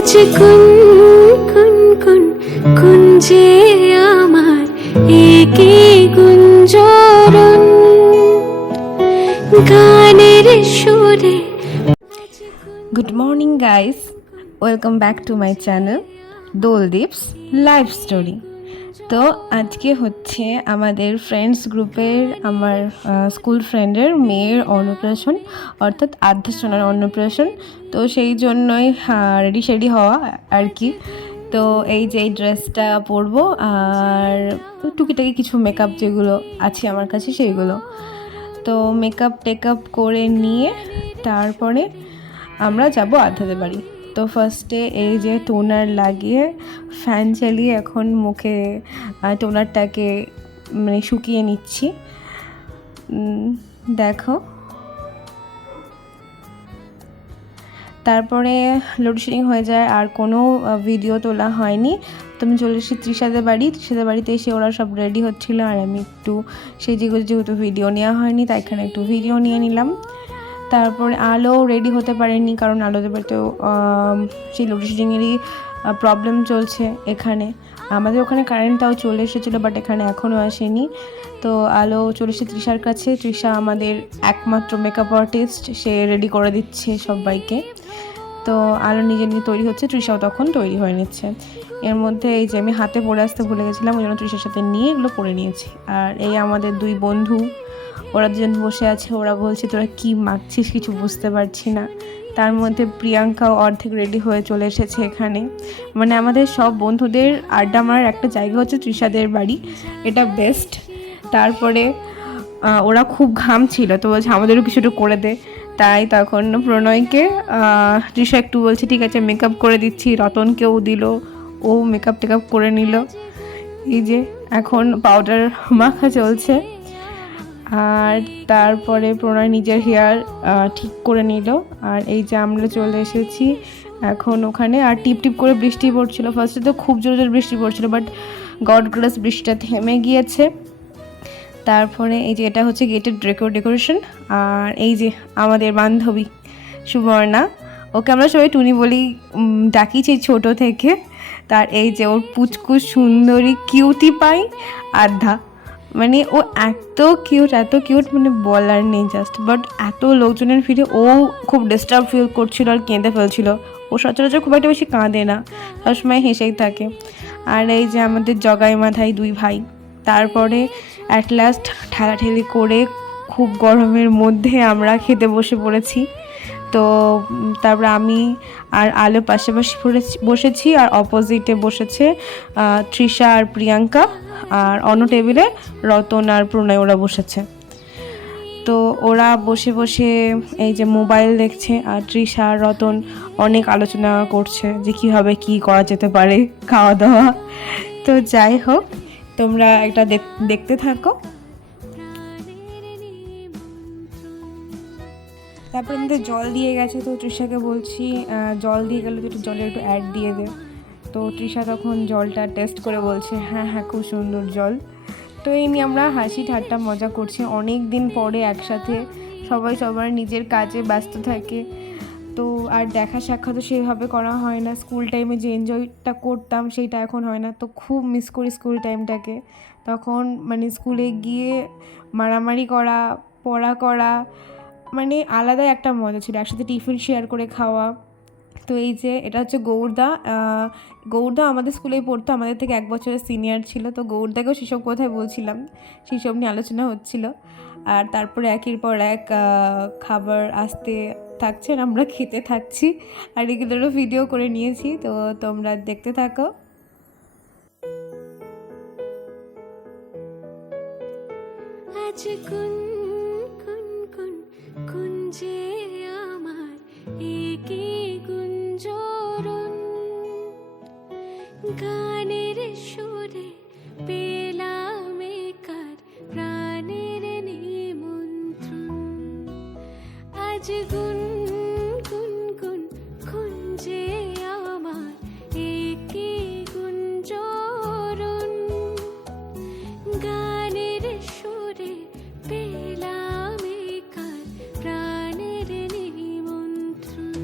আজ কুন কুন কুন কুঞ্জে আমার একই গুঞ্জরণ গানের সুরে। Good morning guys, welcome back to my channel Doldeep's life story. তো আজকে হচ্ছে আমাদের ফ্রেন্ডস গ্রুপের আমার স্কুল ফ্রেন্ডের মেয়ের অন্নপ্রাশন, অর্থাৎ আদ্যাশোনার অন্নপ্রাশন। তো সেই জন্যই রেডি শেডি হওয়া আর কি। তো এই যে এই ড্রেসটা পরবো আর টুকিটাকি কিছু মেকআপ যেগুলো আছে আমার কাছে সেইগুলো। তো মেকআপ টেকআপ করে নিয়ে তারপরে আমরা যাব আধ্যাদের বাড়ি। তো ফার্স্টে এই যে টোনার লাগিয়ে ফ্যান চালিয়ে এখন মুখে টোনারটাকে মানে শুকিয়ে নিচ্ছি। দেখো, তারপরে লোডশেডিং হয়ে যায় আর কোনো ভিডিও তোলা হয়নি। তো আমি চলে এসেছি তৃষাদের বাড়িতে এসে ওরা সব রেডি হচ্ছিলো আর আমি একটু যেহেতু ভিডিও নেওয়া হয়নি তাই এখানে একটু ভিডিও নিয়ে নিলাম। তারপরে আলো রেডি হতে পারেনি, কারণ আলোদের বাড়িতেও সেই লোডশেডিংয়েরই প্রবলেম চলছে। এখানে আমাদের ওখানে কারেন্টটাও চলে এসেছিলো, বাট এখানে এখনও আসেনি। তো আলো চলে এসেছে তৃষার কাছে। তৃষা আমাদের একমাত্র মেকআপ আর্টিস্ট, সে রেডি করে দিচ্ছে সবাইকে। তো আলো নিজে তৈরি হচ্ছে, তৃষাও তখন তৈরি হয়ে নিচ্ছে। এর মধ্যে এই যে আমি হাতে পরে আসতে ভুলে গেছিলাম, ওই জন্য তৃষার সাথে নিয়ে এগুলো পরে নিয়েছি। আর এই আমাদের দুই বন্ধু, ওরা দুজন বসে আছে, ওরা বলছে তোরা কি মাখছিস কিছু বুঝতে পারছি না। তার মধ্যে প্রিয়াঙ্কাও অর্ধেক রেডি হয়ে চলে এসেছে এখানে। মানে আমাদের সব বন্ধুদের আড্ডা মারার একটা জায়গা হচ্ছে তৃষাদের বাড়ি, এটা বেস্ট। তারপরে ওরা খুব ঘাম ছিল, তো বলছে আমাদেরও কিছুটা করে দে। তাই তখন প্রণয়কে তৃষা একটু বলছে ঠিক আছে মেকআপ করে দিচ্ছি, রতনকেও দিল, ও মেকআপ টেকআপ করে নিল। এই যে এখন পাউডার মাখা চলছে। আর তারপরে প্রণয় নিজের হেয়ার ঠিক করে নিল। আর এই যে আমরা চলে এসেছি এখন ওখানে। আর টিপ টিপ করে বৃষ্টি পড়ছিল, ফার্স্টে তো খুব জোর জোর বৃষ্টি পড়ছিল, বাট গড গ্রেস বৃষ্টিটা থেমে গিয়েছে। তারপরে এই যে এটা হচ্ছে গেটের ডেকোরেশন। আর এই যে আমাদের বান্ধবী সুবর্ণা, ওকে আমরা সবাই টুনি বলি ডাকিছি ছোট থেকে। তার এই যে ওর পুচকুচ সুন্দরী কিউটি পাই আধ্যা, মানে ও এত কিউট মানে বলার নেই জাস্ট। বাট এত লোকজনের ভিড়ে ও খুব ডিস্টার্ব ফিল করছিল আর কেঁদে ফেলছিল। ও সচরাচর খুব একটা বেশি কাঁদে না, সবসময় হেসেই থাকে। আর এই যে আমাদের জগাই মাথায় দুই ভাই। তারপরে অ্যাট লাস্ট ঠেলাঠেলি করে খুব গরমের মধ্যে আমরা খেতে বসে পড়েছি। তো তারপরে আমি আর আলো পাশাপাশি বসেছি, আর অপোজিটে বসেছে তৃষা আর প্রিয়াঙ্কা, আর অন্য টেবিলে রতন আর প্রণয় ওরা বসেছে। তো ওরা বসে বসে এই যে মোবাইল দেখছে, আর তৃষা আর রতন অনেক আলোচনা করছে যে কীভাবে কী করা যেতে পারে খাওয়া দাওয়া। তো যাই হোক, তোমরা একটা দেখতে থাকো। তারপর আমাদের জল দিয়ে গেছে, তো তৃষাকে বলছি জল দিয়ে গেলে তো একটু জলের একটু অ্যাড দিয়ে দে। তো তৃষা তখন জলটা টেস্ট করে বলছে হ্যাঁ খুব সুন্দর জল। তো এই নিয়ে আমরা হাসি ঠাট্টা মজা করছি। অনেক দিন পরে একসাথে সবাই সবার নিজের কাজে ব্যস্ত থাকে, তো আর দেখা সাক্ষাৎ তো সেভাবে করা হয় না। স্কুল টাইমে যে এনজয়টা করতাম সেইটা এখন হয় না। তো খুব মিস করি স্কুল টাইমটাকে। তখন মানে স্কুলে গিয়ে মারামারি করা, পড়া করা, মানে আলাদাই একটা মজা ছিল, একসাথে টিফিন শেয়ার করে খাওয়া। তো এই যে এটা হচ্ছে গৌরদা আমাদের স্কুলেই পড়তো, আমাদের থেকে 1 বছরের সিনিয়র ছিল। তো গৌরদাকেও সেসব কোথায় বলছিলাম, সেসব নিয়ে আলোচনা হচ্ছিল। আর তারপরে একের পর এক খাবার আসতে থাকছে আর আমরা খেতে থাকছি, আর এগুলোরও ভিডিও করে নিয়েছি। তো তোমরা দেখতে থাকো। আজ কুন কুন কুন কুঞ্জে আমার একই গুঞ্জরণ গানের সুরে পেলাম একার প্রাণের নিমন্ত্রণ। আজ গুন কুন কুন কুঞ্জে আমার একই গুঞ্জরণ গানের সুরে পেলাম একার প্রাণের নিমন্ত্রণ।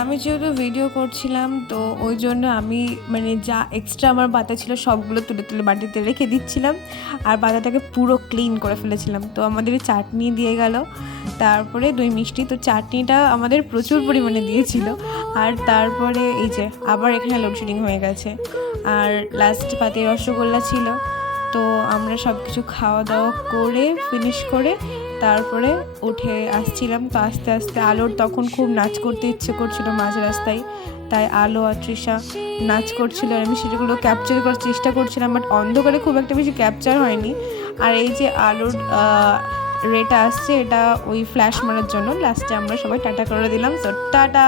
আমি যেহেতু ভিডিও করছিলাম তো ওই জন্য আমি মানে যা এক্সট্রা আমার পাতা ছিল সবগুলো তুলে তুলে বাটিতে রেখে দিচ্ছিলাম আর পাতাটাকে পুরো ক্লিন করে ফেলেছিলাম। তো আমাদের চাটনি দিয়ে গেল, তারপরে দই মিষ্টি। তো চাটনিটা আমাদের প্রচুর পরিমাণে দিয়েছিল। আর তারপরে এই যে আবার এখানে লোডশেডিং হয়ে গেছে, আর লাস্ট পাতে রসগোল্লা ছিল। তো আমরা সব কিছু খাওয়া দাওয়া করে ফিনিশ করে তারপরে উঠে আসছিলাম। তো আস্তে আস্তে আলোর তখন খুব নাচ করতে ইচ্ছে করছিল মাঝ রাস্তায়, তাই আলো আর তৃষা নাচ করছিল আর আমি সেটাগুলো ক্যাপচার করার চেষ্টা করছিলাম, বাট অন্ধকারে খুব একটা বেশি ক্যাপচার হয়নি। আর এই যে আলোর রেটা আসছে, এটা ওই ফ্ল্যাশ মারার জন্য লাস্টে আমরা সবাই টাটা করে দিলাম। তো টাটা।